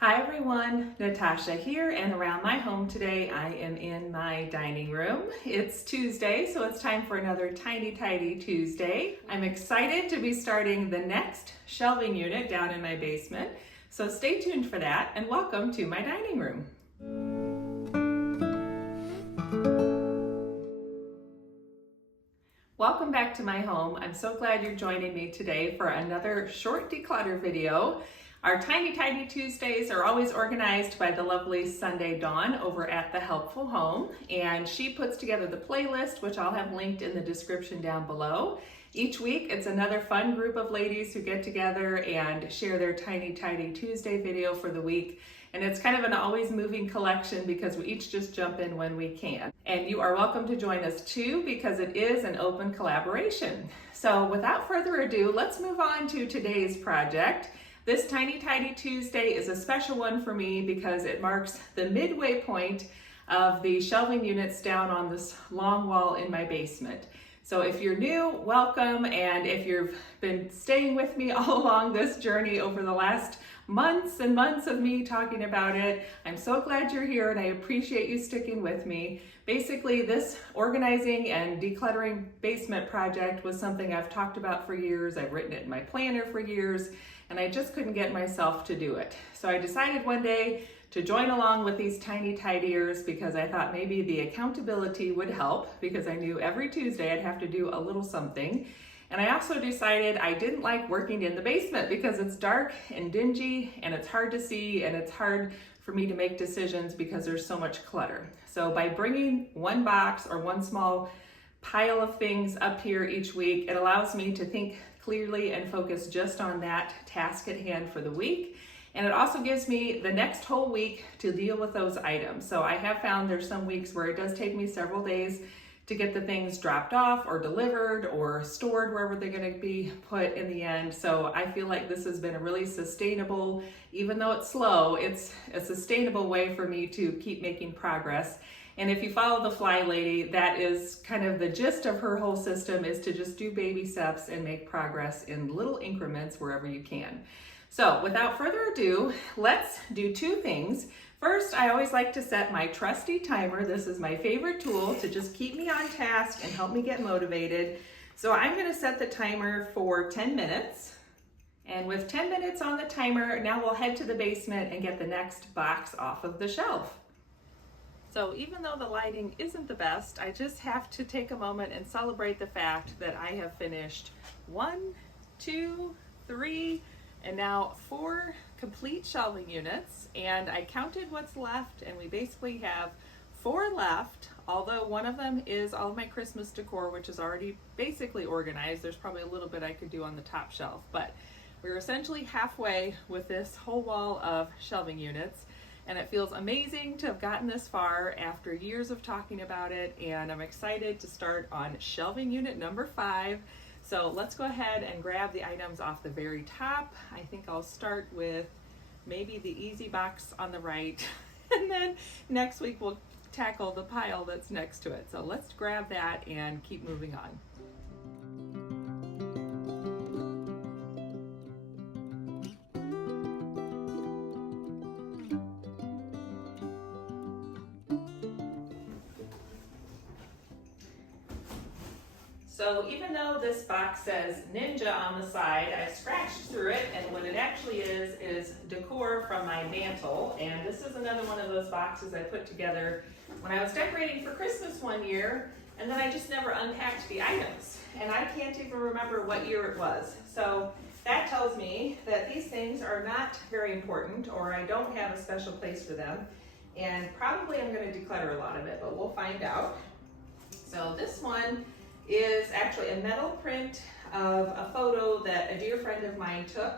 Hi everyone, Natasha here, and around my home today I am in my dining room. It's Tuesday, so it's time for another Tiny Tidy Tuesday. I'm excited to be starting the next shelving unit down in my basement, so stay tuned for that and welcome to my dining room. Welcome back to my home. I'm so glad you're joining me today for another short declutter video. Our Tiny Tidy Tuesdays are always organized by the lovely Sunday Dawn over at The Helpful Home, and she puts together the playlist, which I'll have linked in the description down below. Each week, it's another fun group of ladies who get together and share their Tiny Tidy Tuesday video for the week. And it's kind of an always moving collection because we each just jump in when we can. And you are welcome to join us too because it is an open collaboration. So without further ado, let's move on to today's project. This Tiny Tidy Tuesday is a special one for me because it marks the midway point of the shelving units down on this long wall in my basement. So if you're new, welcome, and if you've been staying with me all along this journey over the last months and months of me talking about it, I'm so glad you're here and I appreciate you sticking with me. Basically, this organizing and decluttering basement project was something I've talked about for years. I've written it in my planner for years, and I just couldn't get myself to do it. So I decided one day to join along with these tiny tidiers because I thought maybe the accountability would help because I knew every Tuesday I'd have to do a little something. And I also decided I didn't like working in the basement because it's dark and dingy and it's hard to see and it's hard for me to make decisions because there's so much clutter. So by bringing one box or one small pile of things up here each week, it allows me to think clearly and focus just on that task at hand for the week. And it also gives me the next whole week to deal with those items. So I have found there's some weeks where it does take me several days to get the things dropped off or delivered or stored wherever they're going to be put in the end. So I feel like this has been a really sustainable, even though it's slow, it's a sustainable way for me to keep making progress. And if you follow the FlyLady, that is kind of the gist of her whole system, is to just do baby steps and make progress in little increments wherever you can. So without further ado, let's do two things. First, I always like to set my trusty timer. This is my favorite tool to just keep me on task and help me get motivated. So I'm going to set the timer for 10 minutes. And with 10 minutes on the timer, now we'll head to the basement and get the next box off of the shelf. So even though the lighting isn't the best, I just have to take a moment and celebrate the fact that I have finished 1, 2, 3, and now 4 complete shelving units, and I counted what's left, and we basically have 4 left, although one of them is all of my Christmas decor, which is already basically organized. There's probably a little bit I could do on the top shelf, but we're essentially halfway with this whole wall of shelving units, and it feels amazing to have gotten this far after years of talking about it, and I'm excited to start on shelving unit number 5. So let's go ahead and grab the items off the very top. I think I'll start with maybe the easy box on the right, and then next week we'll tackle the pile that's next to it. So let's grab that and keep moving on. So even though this box says Ninja on the side, I scratched through it, and what it actually is decor from my mantle. And this is another one of those boxes I put together when I was decorating for Christmas one year, and then I just never unpacked the items. And I can't even remember what year it was. So that tells me that these things are not very important, or I don't have a special place for them. And probably I'm going to declutter a lot of it, but we'll find out. So this one is actually a metal print of a photo that a dear friend of mine took.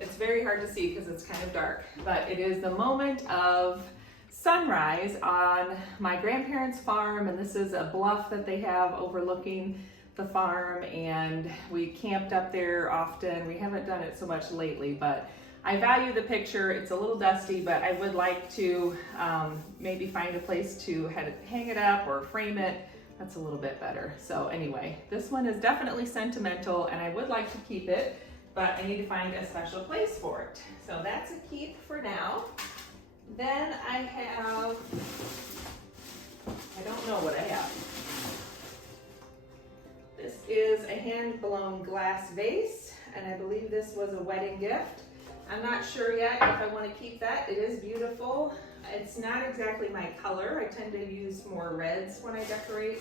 It's very hard to see because it's kind of dark, but it is the moment of sunrise on my grandparents' farm, and this is a bluff that they have overlooking the farm, and we camped up there often. We haven't done it so much lately, but I value the picture. It's a little dusty, but I would like to maybe find a place to hang it up or frame it. That's a little bit better. So anyway, this one is definitely sentimental and I would like to keep it, but I need to find a special place for it. So that's a keep for now. Then I have, I don't know what I have. This is a hand-blown glass vase, and I believe this was a wedding gift. I'm not sure yet if I want to keep that. It is beautiful. It's not exactly my color. I tend to use more reds when I decorate.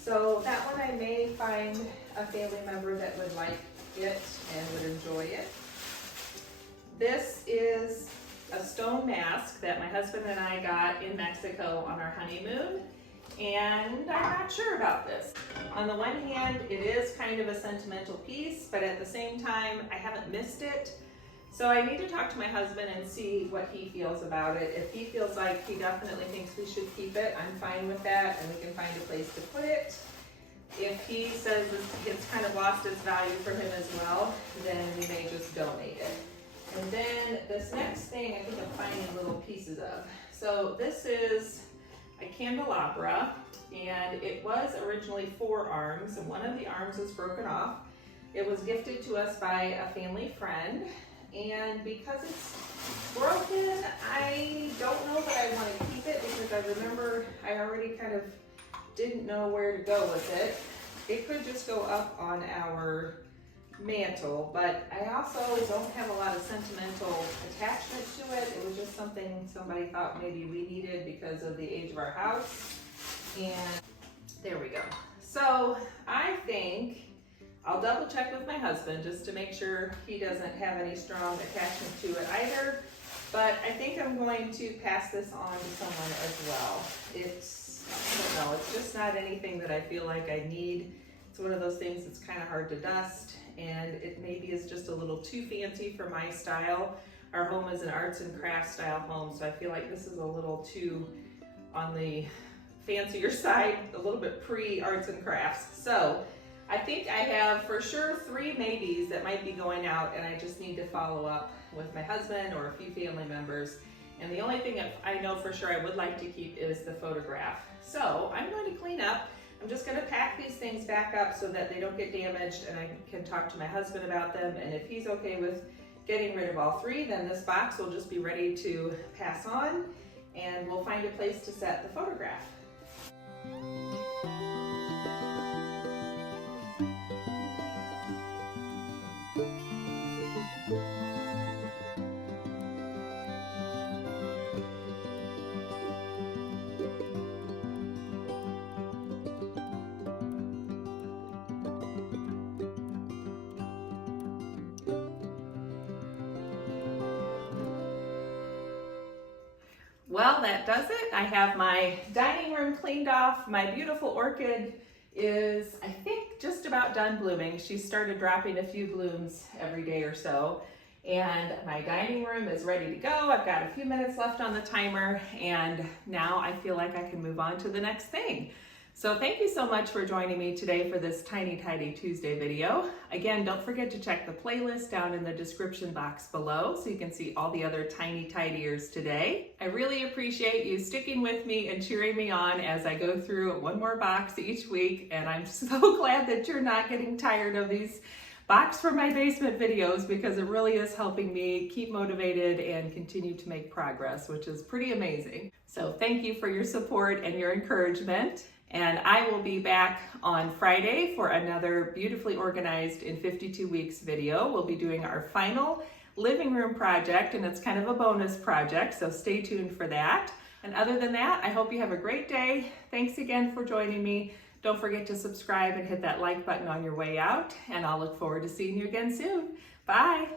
So that one I may find a family member that would like it and would enjoy it. This is a stone mask that my husband and I got in Mexico on our honeymoon, and I'm not sure about this. On the one hand, it is kind of a sentimental piece, but at the same time, I haven't missed it. So I need to talk to my husband and see what he feels about it. If he feels like he definitely thinks we should keep it, I'm fine with that, and we can find a place to put it. If he says it's kind of lost its value for him as well, then we may just donate it. And then this next thing I think I'm finding little pieces of. So this is a candelabra, and it was originally 4 arms, and one of the arms was broken off. It was gifted to us by a family friend, and because it's broken, I don't know that I want to keep it, because I remember I already kind of didn't know where to go with it. It could just go up on our mantle, but I also don't have a lot of sentimental attachment to it. It was just something somebody thought maybe we needed because of the age of our house, and there we go. So I think I'll double check with my husband just to make sure he doesn't have any strong attachment to it either, but I think I'm going to pass this on to someone as well. I don't know, it's just not anything that I feel like I need. It's one of those things that's kind of hard to dust, and it maybe is just a little too fancy for my style. Our home is an arts and crafts style home, so I feel like this is a little too on the fancier side, a little bit pre-arts and crafts. So I think I have for sure 3 maybes that might be going out, and I just need to follow up with my husband or a few family members. And the only thing that I know for sure I would like to keep is the photograph. So I'm going to clean up. I'm just going to pack these things back up so that they don't get damaged, and I can talk to my husband about them. And if he's okay with getting rid of all 3, then this box will just be ready to pass on, and we'll find a place to set the photograph. Well, that does it. I have my dining room cleaned off. My beautiful orchid is, I think, just about done blooming. She started dropping a few blooms every day or so. And my dining room is ready to go. I've got a few minutes left on the timer, and now I feel like I can move on to the next thing. So thank you so much for joining me today for this Tiny Tidy Tuesday video. Again, don't forget to check the playlist down in the description box below so you can see all the other Tiny Tidiers today. I really appreciate you sticking with me and cheering me on as I go through one more box each week, and I'm so glad that you're not getting tired of these box from my basement videos, because it really is helping me keep motivated and continue to make progress, which is pretty amazing. So thank you for your support and your encouragement. And I will be back on Friday for another beautifully organized in 52 weeks video. We'll be doing our final living room project, and it's kind of a bonus project, so stay tuned for that. And other than that, I hope you have a great day. Thanks again for joining me. Don't forget to subscribe and hit that like button on your way out, and I'll look forward to seeing you again soon. Bye.